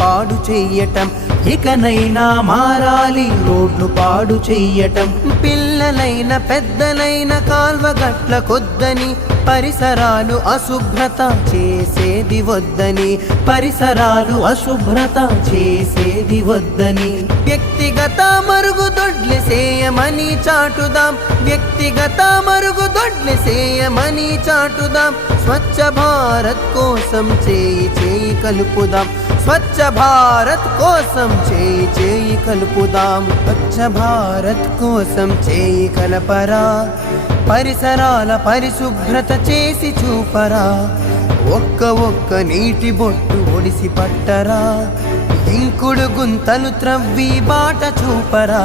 పాడు చెయ్యటం, ఇకనైనా మారాలి రోడ్లు పాడు చెయ్యటం. పిల్లలైన పెద్దలైన కాల్వగట్ల కొద్దని, పరిసరాలు అశుభ్రత చేసేది వద్దని, పరిసరాలు అశుభ్రత చేసేది వద్దని. వ్యక్తిగత మరుగుదొడ్లు చేయమని చాటుదాం, వ్యక్తిగత మరుగుదొడ్లు చేయమని చాటుదాం. స్వచ్ఛ భారత్ కోసం చేయి చేయి కలుపుదాం, స్వచ్ఛ భారత్ కోసం చేయి చేయి కలుపుదాం. స్వచ్ఛ భారత్ కోసం చేయి కలపరా, పరిసరాల పరిశుభ్రత చేసి చూపరా. ఒక్క నీటి బొట్టు ఒడిసి పట్టరా, ఇంకుడు గుంతలు త్రవ్వి బాట చూపరా.